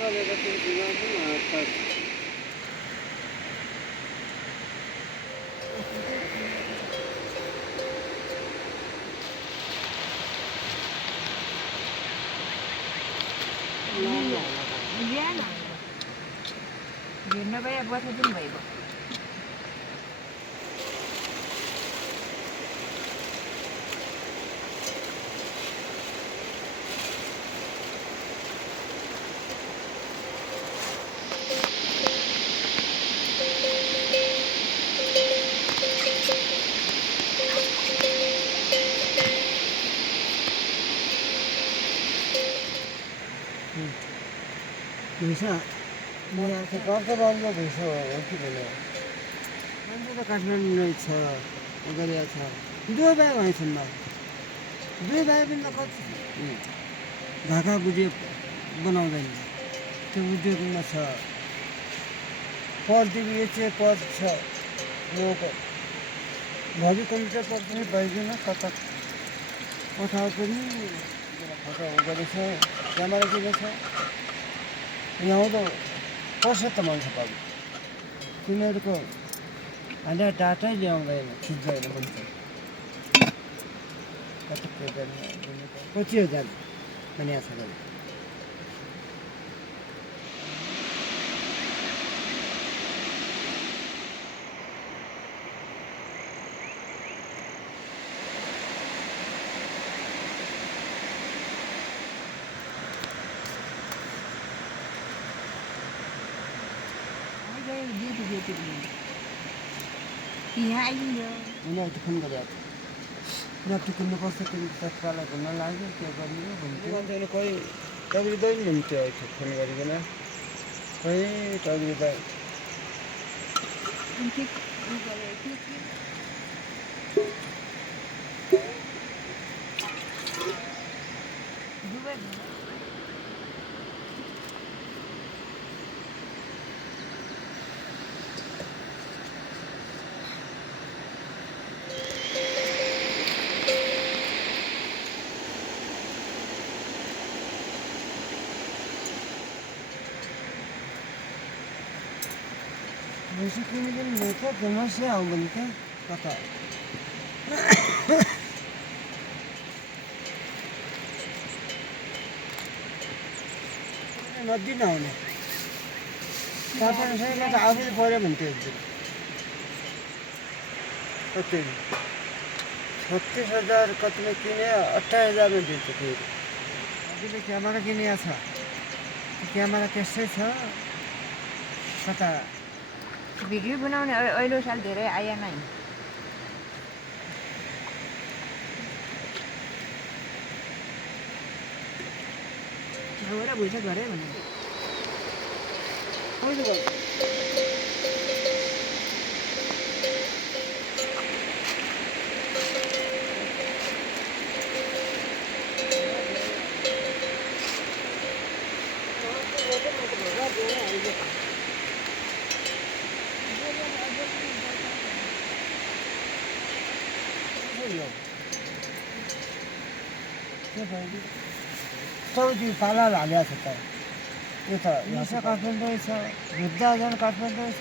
गरेर चाहिँ दिनु Gimana bayar buat hajim bayi bu? Bisa, यहाँ चाहिँ कर्तव्यमा भइसक्यो हो कि भने मान्छे त काठमाडौँ नै छ गरिया छ दुई भाइ भएछन् भाइ दुई भाइ पनि त कति ढाका बुझे बनाउँदैन त्यो उद्योगमा छ पढदेखि एचए पद छ भरि कम्प्युटर पद पनि भइदिन कता कथा पनि फोटो गरेछ क्यामेरा किनेछ यहाँ त कसो त मान्छ पाउनु तिनीहरूको हामीलाई डाटै ल्याउँदैन खिच्दैन मान्छे कति हजार भने छ भने Iya aja. Ini aku kan gak lihat. Ini aku kan lepas itu kita sekolah kenal lagi tiap hari itu bentuk. Bukan jadi koi, tapi dah ini nanti aku kan gak ada. Koi tapi dah. Nanti kalau itu. Dua. Musik ini kan mereka jelas ya, mereka kata. नदी नहुने तपाईँ त आफैले पऱ्यो भन्थ्यो एकदम कति 36,000 कतिले किने 28,000 मा बेच्यो फेरि अहिले क्यामेरा किनेको छ क्यामेरा त्यस्तै छ कता भिडियो बनाउने अहिले साल धेरै आएन है एउटा भुइँचा गरे भने कहिले गर्छ चौधी पाला हालेको छ त यो त यहाँ काठमाडौँ छ वृद्धजन काठमाडौँ छ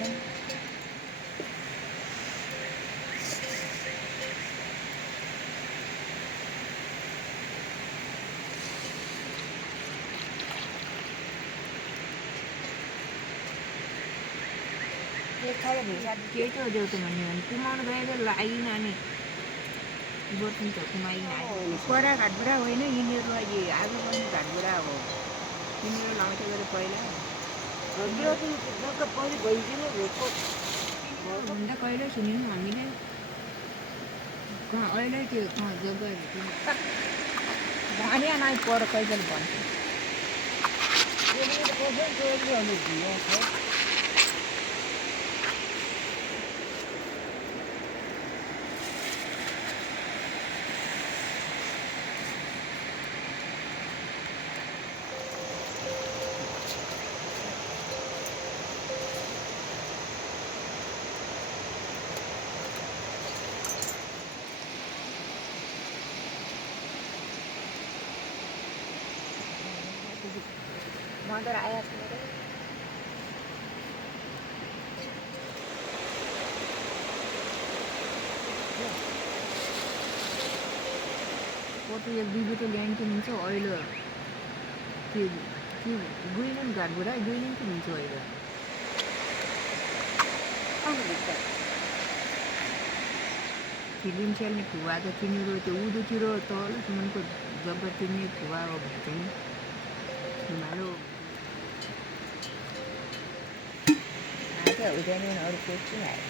खाले भुइँचा केही त देउतो भन्ने भने कुमाउनु गएको लागिन अनि बोर्किङ त कुमाइन आयो परा घाटबुढा होइन यिनीहरू अहिले आज पनि घाटबुढा अब यिनीहरू लाउँछ गरे पहिला भन्दा कहिले सुन्यौँ हामीले अहिले त्यो जग्गाहरू भने नै पर कैले भन्छ मदर आया छ रे फोटो एक दुई बोतल ल्याइन किनिन्छ अहिले के गुइलन घरबाट गुइलन किनिन्छ अहिले फिल्म सेल्ने फुवा त तिनीहरू त्यो उँधोतिर तलसम्मको जग्गा तिर्ने फुवा हो भने चाहिँ हिमालो आएको हुँदैन अरू केही चाहिँ आयो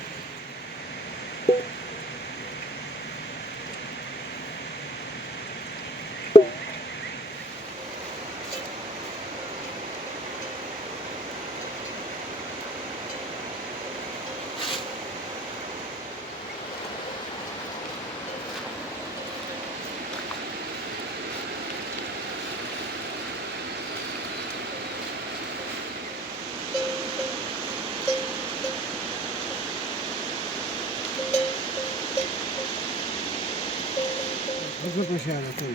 उसको पैसा आला तो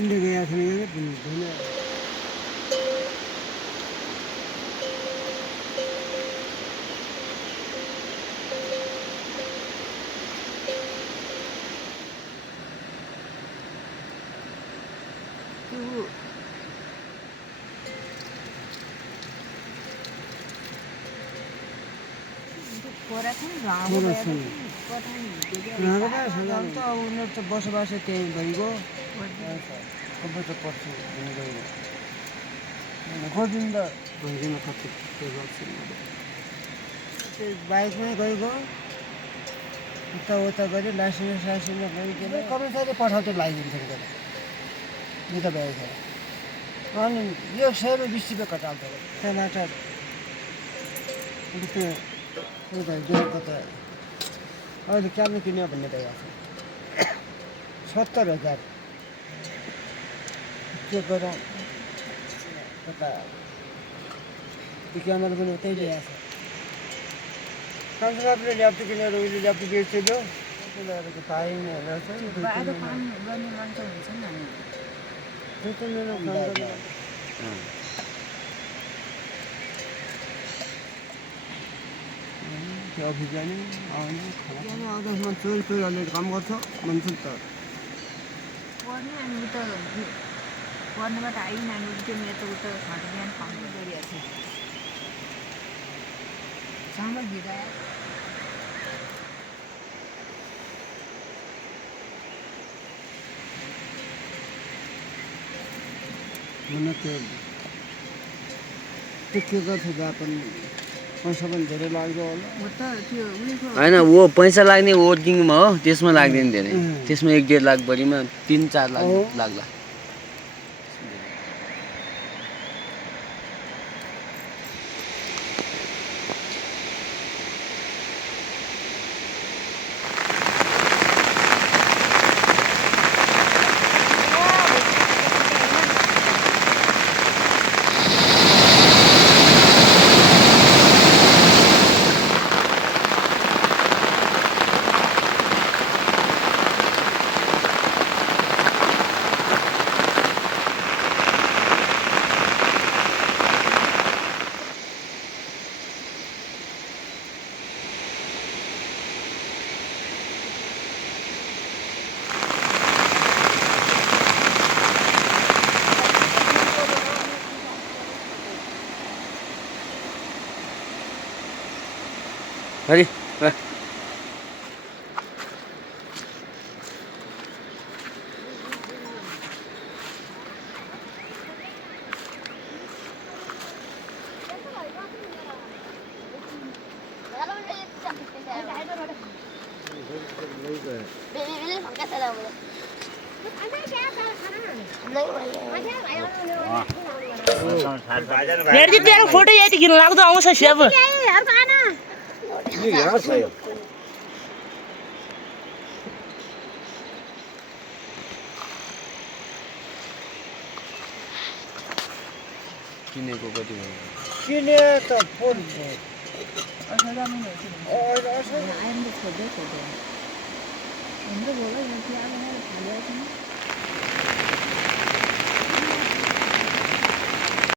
इंडिया गया था नहीं धुने उनीहरू त बसोबासो त्यही भइगयो कम्प्युटर पढ्छु भन्ने गइगयो गोविन्द भइदिन कति त्यो गर्छु त्यो बाइकमै गइगयो यताउता गऱ्यो लाइसेन्स गरिकन कर्मचारी पठाउँथ्यो लगाइदिन्थ्यो गएर यो त भएको थियो अनि यो 120 रुपियाँ कटाल्थ्यो टमाटर त्यो कता अहिले क्यामेरा किन्यो भन्ने भइरहेको छ 70,000 के गरौँ कता त्यो क्यामेरा पनि उतै ल्याएको छ कान्छाबाबुले ल्याप्टप किनेर उहिले ल्याप्टप बेच्थ्यो त्यसले पाइने रहेछ त्यो अफिस जाने आउने आउँदा चोरी चोरी अलिअलि काम गर्छ भन्छ नि त पढ्ने अनि उता पढ्नेबाट आइ नानी त्यो मेरो उता खाना बिहान खानु गरिरहेको छ चामल भिजा मलाई त्यो के गर्छ जापान पैसा पनि धेरै लाग्यो होला होइन वो पैसा लाग्ने वर्किङमा हो त्यसमा लाग्दैन धेरै त्यसमा 1-1.5 लाख बढीमा 3-4 लाख लाग्ला Ready? Right. हेर्दै तेरो फोटो यति घिन लाग्दो आउँछ सेब किनेको कति भयो किने त फोन बोला